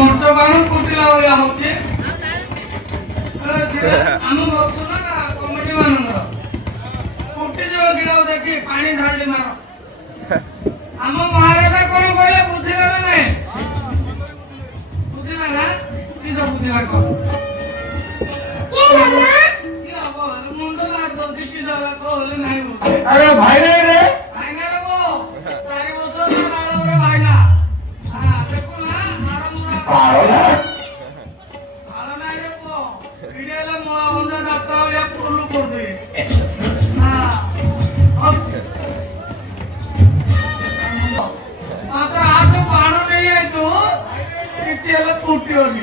ମଞ୍ଚ ବାଣ ଫୁଟିଲା ଭଳିଆ ହଉଛି। ଆମ ବକ୍ସ ନା କମିଟି ମାନଙ୍କର ଫୁଟିଯିବ ସେଟାକୁ ଦେଖି ପାଣି ଢାଳି ମାର। ଆମ ମହାରାଜା କଣ କହିଲେ ବୁଝିଲା ନା ନାଇଁ? ବୁଝିଲା ନା? କିସ ବୁଝିଲା କହ? ମୁଣ୍ଡ ଲାଟ ଦଉଛି କିସ ହେଲା କହିଲେ ନାହିଁ ବୁଝେ। अरे भाई रे रे ଭାଇନା ରେ ବୋ 4 ବର୍ଷ ହେଲା ଲାଳବର ଭାଇନା। ହଁ ଦେଖୁ ନା ଆରମ୍ଭ पागल ଆଳ ନାହିଁ ରେ ବୋ ଭିଡି ହେଲେ ମଳା ବନ୍ଧା ଯାତ୍ରା ଭଳିଆ ପୁଲୁ କରିଦେବି। ହଁ ମାତ୍ର ଆଠୁ ବାଣ ନେଇ ଯାଇଛୁ କିଛି ହେଲେ ଫୁଟିବନି।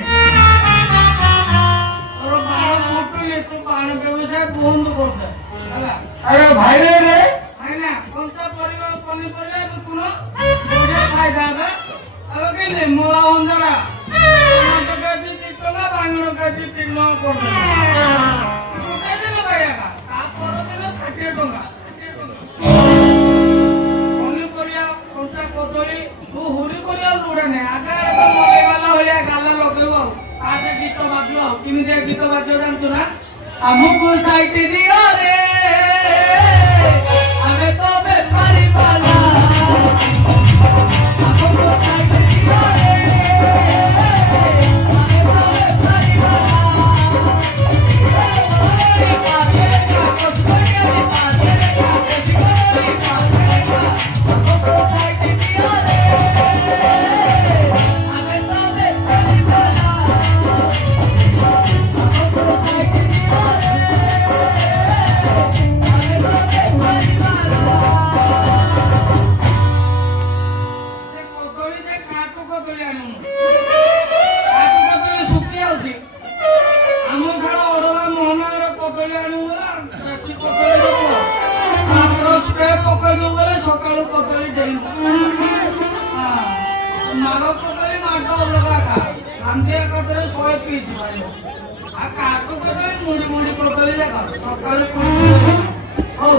ତୋର ବାଣ ଫୁଟୁନି ତୁ ବାଣ ବ୍ୟବସାୟ ବନ୍ଦ କରିଦେ ହେଲା। अरे भाई रे रे ଭାଇନା କଞ୍ଚା ପରିବା ପନିପରିବା ବିକୁନ ବଢିଆ ଫାଇଦା ଏବେ। ଏବେ କେମିତି ମୂଳା ବନ୍ଧରା ଟମାଟୋ କେଜି 3 ଟଙ୍କା ବାଙ୍ଗଣ କେଜି 3 ଟଙ୍କା କରିଦେଲେ। ସେ ଗୋଟାଏ ଦିନ ପାଇଆକା ତା ପରଦିନ 60 ଟଙ୍କା 60 ଟଙ୍କା। ପନିପରିବା କଞ୍ଚା କଦଳୀ ତୁ ହୁରି କରିବାକୁ ଯୋଉଟା ନାହିଁ ଆଗେ ତ ମଲେଇବାଲା ଭଳିଆ ଗାଲ ଲଗେଇବୁ ଆଉ ଆସେ ଗୀତ ବାଜିବ ଆଉ କେମିତିଆ ଗୀତ ବାଜିବ ଜାଣିଛୁ ନା? ଆମକୁ ସାଇଟ୍ ଦିଅ ରେ ଆମେ ତ ବେପାରୀ ବାଲା ଆମକୁ ସାଇଟ୍ ଦିଅ ରେ ଆମେ ତ ବେପାରୀ ବାଲା ପାଖରେ କାକସ ଗଣିଆରେ ପାଖରେ କାକସ ଗଣି ପାଖରେ ଆମକୁ ସାଇଟ୍ ଦିଅ ରେ ଆମେ ତ ବେପାରୀ ବାଲା ଆମକୁ ସାଇଟ୍ ଦିଅ ରେ ଆମେ ତ ବେପାରୀ ବାଲା। ସେ କଦଳୀ ଯେ କାଟୁ କଦଳୀ ଆଣିବୁ କାଟୁ କଦଳୀ ଶୁଖି ଯାଉଛି। ଆମ ସାଡେ ଅଡବା ମୋହନାର କଦଳୀ ଆଣିବୁ ବୋଲା ଦେଶୀ କଦଳୀ ଦେବୁ ମାତ୍ର ସ୍ପ୍ରେ ପକେଇ ଦେବୁ ବୋଲେ ସକାଳୁ କଦଳୀ ଡେଇଁବୁ। ନାଳ କଦଳୀ ମାଟ ଅଲଗା କା କାନ୍ଦିଆ କଦଳୀ 100 ପିସ୍ ପାଇବ ଆଉ କାଟୁ କଦଳୀ ମୁଢି ମୁଢି କଦଳୀ ଯାକ ସକାଳୁ ହଉ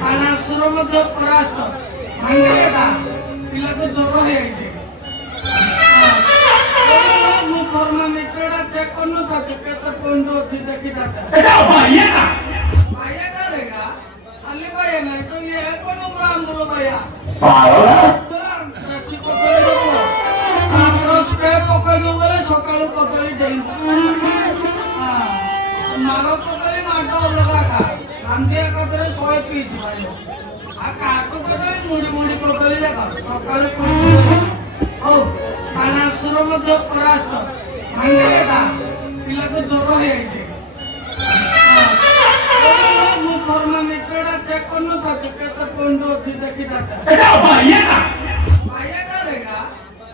ପାନାସୁର ମଧ୍ୟ ପରାସ୍ତ ଭାଙ୍ଗିଲେ ତା ପିଲାକୁ ଜ୍ୱର ହେଇଯାଇଛି। ମୁଁ ଥର୍ମୋମିଟରଟା ଚେକ୍ କରୁନୁ ତାକୁ କେତେ ପଏଣ୍ଟ ଅଛି ଦେଖି ତାକୁ एटा भाई ना ଭାଇଆଟା ରେଗା ଖାଲି ଭାଇଆ ନାହିଁ ତ ଇଏ ଏକ ନମ୍ବର ଆମର ଭାଇଆ। पागल ଦେଶୀ କଦଳୀ ଦେବୁ ମାତ୍ର ସ୍ପ୍ରେ ପକେଇ ଦେବୁ ବୋଲେ ସକାଳୁ କଦଳୀ ଡେଇଁବୁ। ନାଳ କଦଳୀ ମାଟ ଅଲଗା କା କାନ୍ଦିଆ କଦଳୀ 100 ପିସ୍ ପାଇବ ଆଉ କାଟୁ କଦଳୀ ମୁଢି ମୁଢି କଦଳୀ ଯାକ ସକାଳୁ ହଉ ପାନାସୁର ମଧ୍ୟ ପରାସ୍ତ ଭାଙ୍ଗିଲେ ତା ପିଲାକୁ ଜ୍ୱର ହେଇଯାଇଛି। ମୁଁ ଥର୍ମୋମିଟରଟା ଚେକ୍ କରୁନୁ ତାକୁ କେତେ ପଏଣ୍ଟ ଅଛି ଦେଖି ତାକୁ एटा भाई ना ଭାଇଆଟା ରେଗା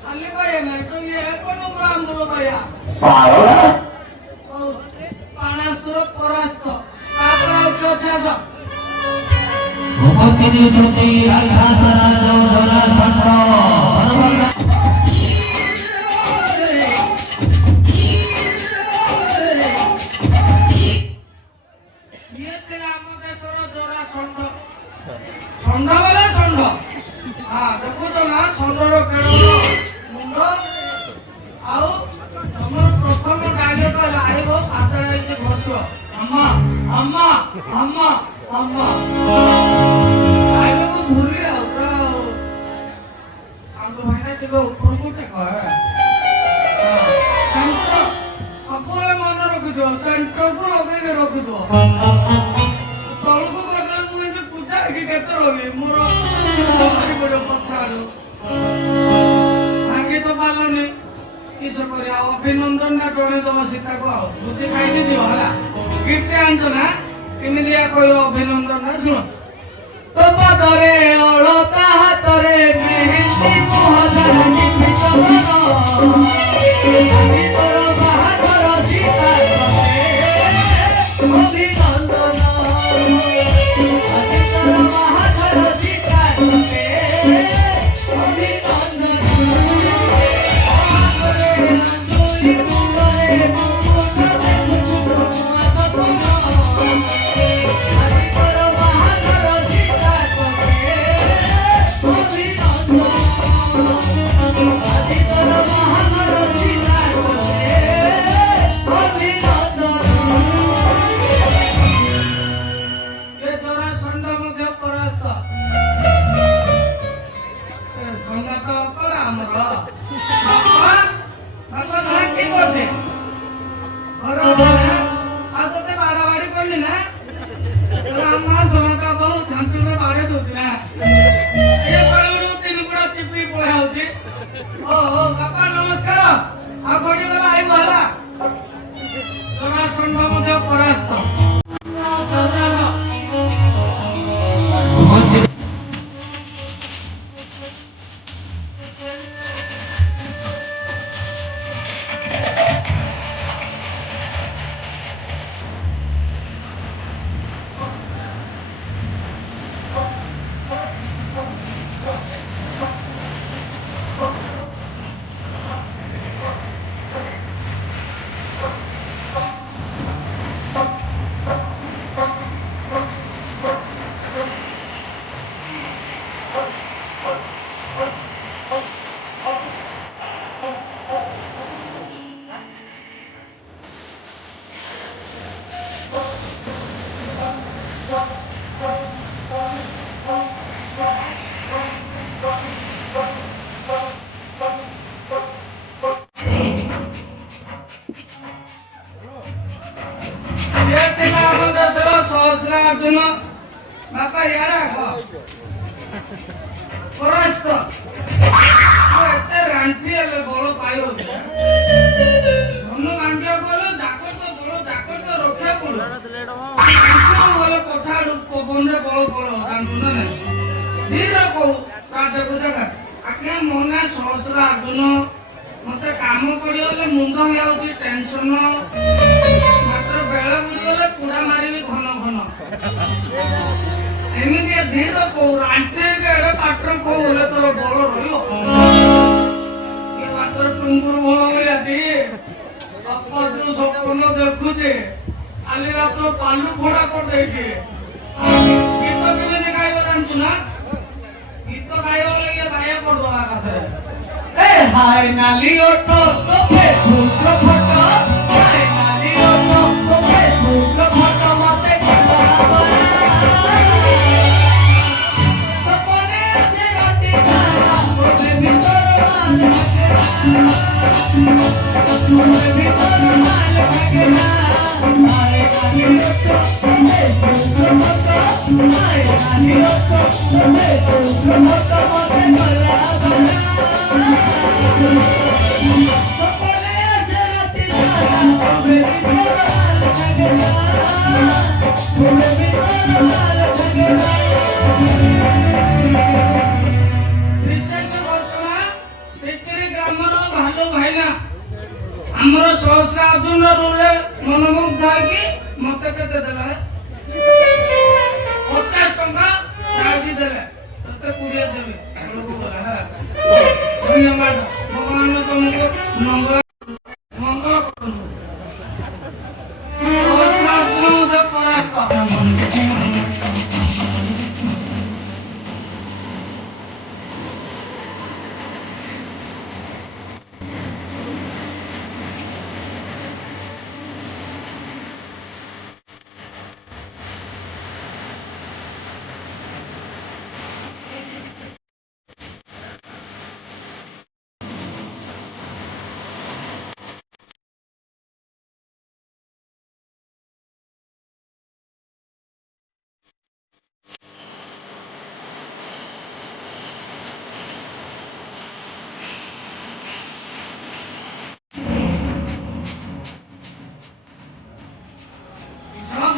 ଖାଲି ଭାଇଆ ନାହିଁ ତ ଇଏ ଏକ ନମ୍ବର ଆମର ଭାଇଆ। पागल ହଉ ପାଣାସୁର ପରାସ୍ତ ତାପରେ ଆଉ କିଏ ଅଛି ଆସ। उपतिनि छुचि राक्षसरा जोधरा शस्त्र ଇଏ ଥିଲା ଆମ ଦେଶର ଜରା ଷଣ୍ଢ ଷଣ୍ଢ ବେଲେ ଷଣ୍ଢ। ହଁ ଦେଖୁଛ ନା ଷଣ୍ଢର କେଡ ମୁଣ୍ଡ ଆଉ ତମର ପ୍ରଥମ ଡାଇଲଗ ହେଲା ଆଇବ ପାଦରେ ହେଇକି ଘଷିବ ଆମ୍ମା ଆମ୍ମା ଆମ୍ମା ଆମ୍ମା ଡାଇଲଗ ଭୁଲି ଆଉ ପୁରା ସାଙ୍ଗ ଭାଇନା ଯିବ ଉପରକୁ ଟେକ ସବୁବେଳେ ମନେ ରଖିଥିବ ସେଣ୍ଟରକୁ ଲଗେଇକି ରଖିଥିବ ତଳକୁ କରିଦେଲେ ମୁଁ ଏମିତି ପୂଜା ହେଇକି କେତେ ରହିବି ମୋର ଭାରି ପଡିବ ପଛଆଡୁ ଭାଙ୍ଗି ତ ପାରିଲନି କିସ କରିବା ଅଭିନନ୍ଦନ ନା ଜଣେଇଦବ ସୀତାକୁ ଆଉ ବୁଝି ଖାଇକି ଯିବ ହେଲା। ଗିଫ୍ଟ ଆଣିଛ ନା କେମିତିଆ କହିବ ଅଭିନନ୍ଦନ ନା ଶୁଣ ତୋ ପାଦରେ ଅଳତା ହାତରେ ମେହେନ୍ଦି ମୁହଁରେ ତୋର ବାହାଘର ସୀତା ଅଭିନନ୍ଦନ ତୋର ବାହାଘର ସୀତା ଅଭିନନ୍ଦନ ইয়ে ଥିଲା ଆମ ଦେଶର ସହସ୍ରାର୍ଜୁନ ବାପା ଇଆଡେ ଆସ ପରାସ୍ତ ଏତେ ରାଣ୍ଠି ହେଲେ ବଳ ପାଇବନି ଧନ ଭାଙ୍ଗିବାକୁ ଗଲେ ଜାକର ତ ରକ୍ଷା ପଡିବ ଗଲେ ପଛାଡୁ ପବନରେ ବଳ ପଡିବ ଜାଣୁ ନା ନାଇଁ ଧୀର କହୁ ରାଜାକୁ ଦେଖା ଆଜ୍ଞା ମୋ ନା ସହସ୍ରାର୍ଜୁନ ମତେ କାମ ପଡିଗଲେ ମୁଣ୍ଡ ହେଇଯାଉଛି ଟେନସନ ମାତ୍ର ବେଳ ବୁଡିଗଲେ ପୁରା ମାରିବି ଘନ ଘନ ଏମିତି ଧୀର କହୁ ରାଣ୍ଟି ଏଡେ ପାଟର କହୁ ହେଲେ ତୋର ବଳ ରହିବ ଏ ମାତ୍ର ଟୁଙ୍ଗୁର ବଳ ଭଳିଆ ଦିଏ ବାପା ଯୋଉ ସ୍ୱପ୍ନ ଦେଖୁଛେ କାଲି ରାତ ପାଲୁ ଫୋଡା କରିଦେଇଛି ଗୀତ କେମିତି ଗାଇବ ଜାଣିଛୁ ନା ଗୀତ ଗାଇବ ବୋଲେ ଇଏ ବାୟା କରିଦବା କଥାରେ हाय नाली ओटो तो फेसबुक रो फोटो हाय नाली ओटो तो फेसबुक रो फोटो मते सपने से रात सारा मोरे भीतर लाल मोरे भीतर लाल भगना हाय नाली ओटो फेसबुक रो फोटो हाय नाली ओटो फेसबुक रो फोटो मते गला सपने से रात सारा मोरे भीतर लाल भगना मोरे भीतर लाल भगना विशेष घोषणा सिकरी ग्रामर भालू भाईना हमर सहस्रार्जुन रूले मनमुग्ध की मते केते देला 50 टंका राजी देले तते 20 देबे बोलबो बोला है धन्यवाद भगवान तुमको मंगल मंगल करू सहस्रार्जुन उदय परास्त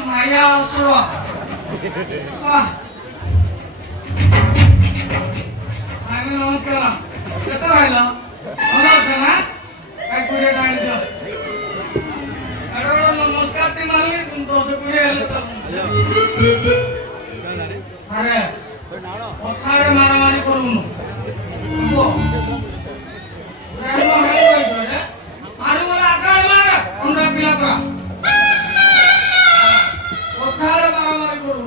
माया असुर वाह आम्ही नमस्कार केत राहिलं ଭଲ ଅଛ ନା କାଇ 20 ଟା ଆଣି ଦିଅ ଏଡ ନମସ୍କାର ଟି ମାରଲି 10 20 ହେଲେ ତ ଆରେ ପଛାଡେ ମାରାମାରି କରୁନୁ ଓ ରେମ ହେଇ ଗଇଛ ରେ ମାରୁ ଗଲା ଆକାଳ ମାର ଅଣ୍ଡା ପିଲା କରା पछाड़े मारामारी करू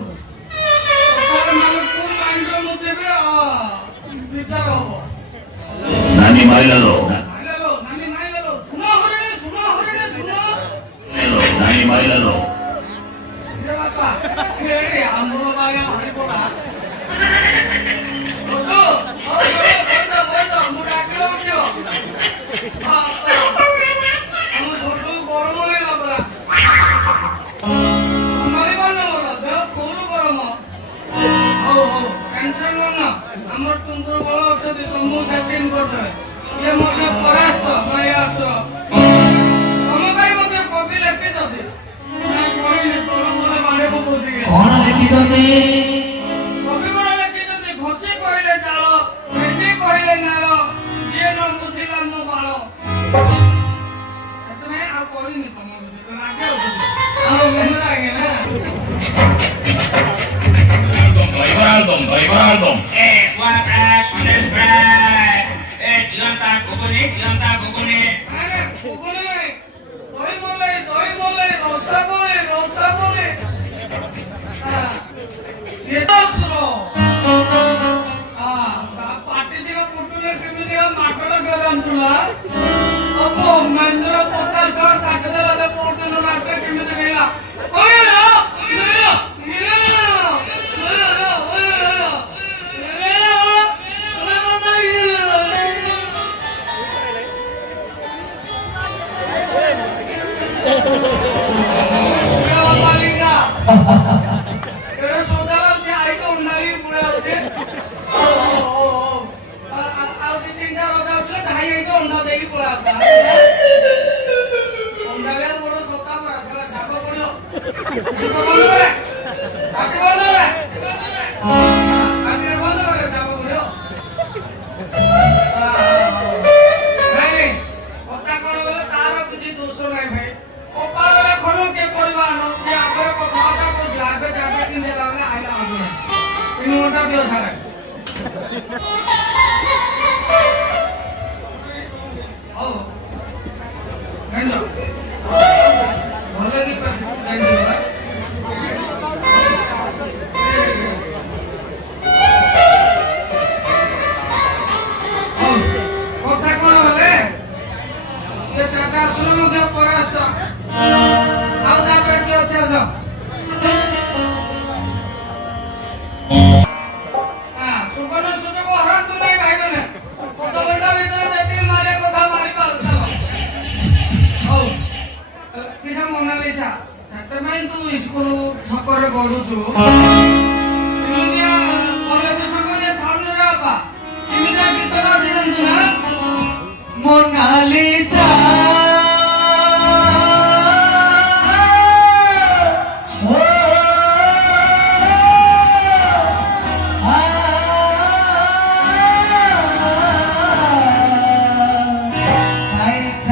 पछाड़े मारे कोन माइंड रो देबे विचार होबो नानी माइलालो नानी माइलालो सुनो हरिणे सुनो नानी माइलालो रे बापा एडे हमरो बाया भारी पड़ा छोटू बोलो मु डाकलो क्यों हम छोटू गरम होइला बरा टेंशन ना हमर तुमरो बळ अछती तुमु सेटिंग कर देबे ये मते परास्त माया असुर हम भाई मते कॉपी लेके जदी ना कोई ने तोर मोले बारे को पूछी गे कौन लिखी दे कॉपी बड़ लेके जदी घोषे कहले चालो भेटी कहले नालो जे न बुझिला मो बाळ एतने आ कोई नि तुम विषय लागे आ मेरा लागे ना Album. Guapras, manis bray. Jelanta kukuni. আরে কোকনে দই মলে রসা বলে ये तो सुनो ଜାଣିଛୁ ନା ଅପୋ ମେନ୍ଦୁର 50 ଟଙ୍କା କାଟିଦେଲା ଯେ ପରଦିନ ନାଟକ କେମିତି ନେଲା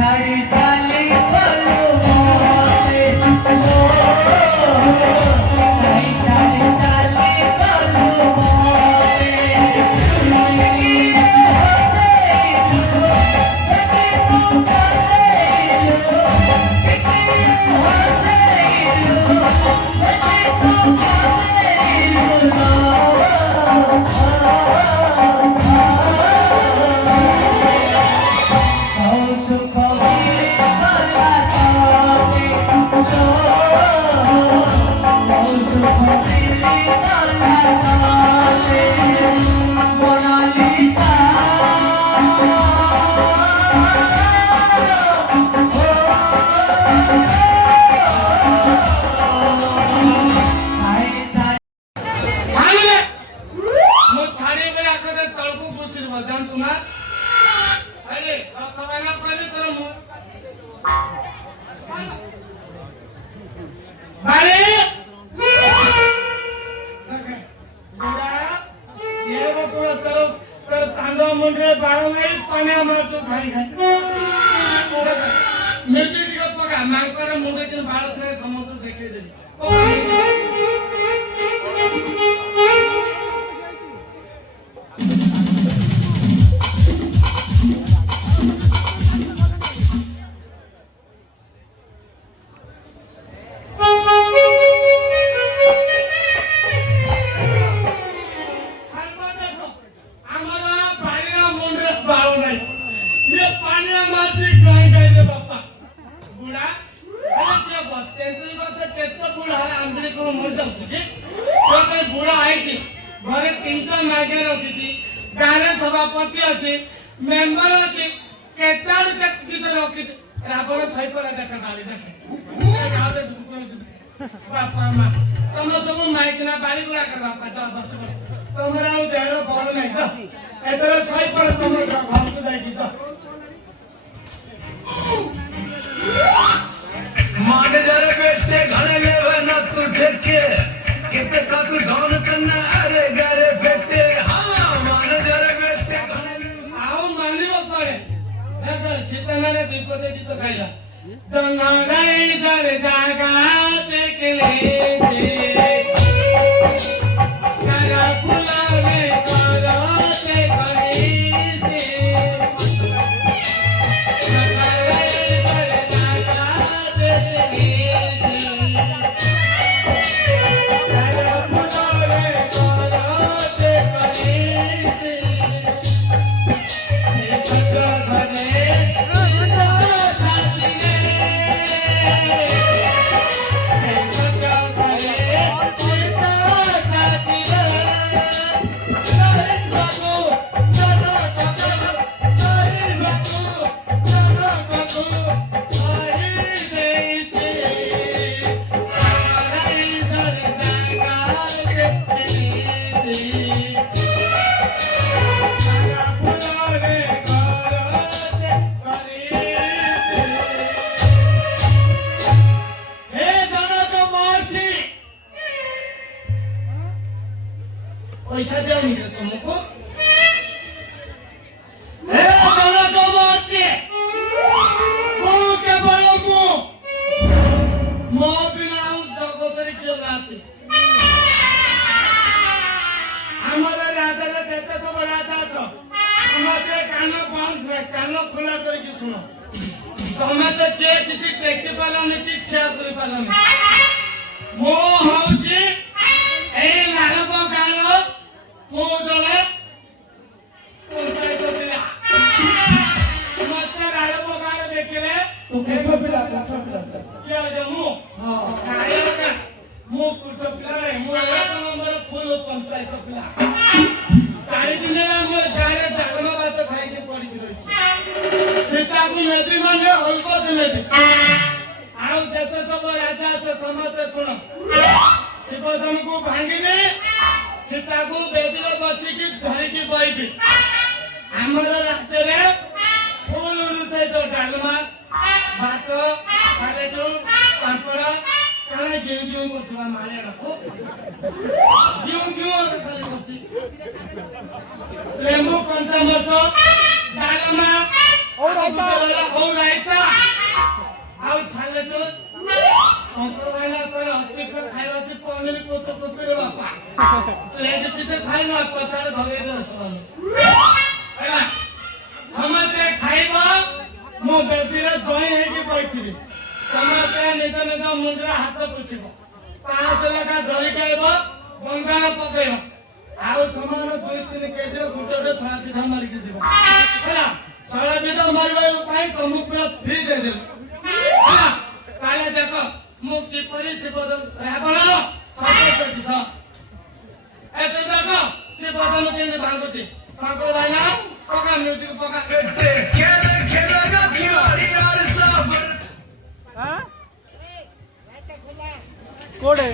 Jai କାନ ଖୋଲା କରିକି ଶୁଣ ତମେ ତ କିଏ କିଛି ଟେକି ପାରିଲନି କି ଖିଆ କରିପାରିଲନି ମୁଁ ହଉଛି ଏଇ ଲାଲବ ଗାଁର ମୁଁ ଜଣେ ପଞ୍ଚାୟତ ପିଲା ମତେ ଲାଲବ ଗାଁରେ ଦେଖିଲେ କିଏ ହଉଛି ମୁଁ ମୁଁ କୁଟ ପିଲା ନାହିଁ ମୁଁ 11 ନମ୍ବର ଫୁଲ ପଞ୍ଚାୟତ ପିଲା 4 ଦିନ ହେଲା ମୋ ଗାଁରେ ଡାଲମା ଭାତ ଖାଇକି ପଡିକି ରହିଛି ସେଟାକୁ ନେବି ମାନେ ଅଳ୍ପ ନେବି ଆଉ ଯେତେ ସବୁ ରାଜା ଅଛ ସମସ୍ତେ ଶୁଣ ଶିବଧନକୁ ଭାଙ୍ଗିବି ସେଟାକୁ ବେଦୀରେ ବସିକି ଧରିକି ବଇବି ଆମର ରାଜ୍ୟରେ ଫୁଲ ରୋଷେଇ ଡାଲମା ଭାତ ସାଲେଟୁ ପାମ୍ପଡ଼ କାଣା ଘିଉ କରୁଥିବା ମାଳିଆଟାକୁ ଘିଉ ଖାଲି କରୁଛି ଲେମ୍ବୁ କଞ୍ଚାମରିଚ ଡାଲମା ଆଉ ରାଇତା ଆଉ ସାଲେଟ ଶଙ୍କର ଭାଇନା ତାର ଅତିପ୍ରିୟ ଖାଇବା ଅଛି ପନିର କୋତର ବାପା ଲେଜ ପିଛେ ଖାଇନ ପଛାଡେ ଧରେଇ ହେଲା ସମସ୍ତେ ଖାଇବ ମୋ ବେଦୀରେ ଜଏଁ ହେଇକି ବଇଥିବି ସମସ୍ତେ ନିଜ ନିଜ ମୁଣ୍ଡରେ ହାତ ପୋଛିବ 500 ଲେଖା ଧରିକି ଆଇବ ବଙ୍ଗାଳ ପକେଇବ ଆଉ ସମାନ 2-3 କେଜିର ଗୋଟେ ଶଳା ପିଠା ମାରିକି ଯିବ ହେଲା ଶଳା ପିଠା ମାରିବା ପାଇଁ ତମକୁ ପୁରା ଫ୍ରି ଦେଇଦେଲି ହେଲା ତାହେଲେ ଦେଖ ମୁଁ କିପରି ରାବଣର ସର୍ବୋଚ୍ଚ କିସ ଏତେ ଦେଖ ଶିବଧନୁ କେମିତି ଭାଙ୍ଗୁଛି ଶଙ୍କର ଭାଇନା ପକା ମ୍ୟୁଜିକ ପକା କୋଡେ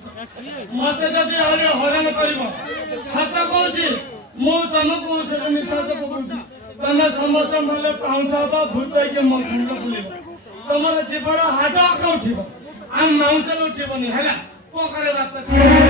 ମତେ ଯଦି ଆହୁରି ହଇରାଣ କରିବ ସତ କହୁଛି ମୁଁ ତମକୁ ସେଟା ନିଶ୍ୱାସ ପକଉଛି ତମେ ସମସ୍ତେ ମଲେ ପାଉଁଶ ହବ ଭୂତ ହେଇକି ମୋ ସାଙ୍ଗରେ ବୁଲିବ ତମର ଜୀବନ ହାଟ ଉଠିବ ଆଉ ମାଉଁସ ଉଠିବନି ହେଲା କଣ କରିବ ବାପା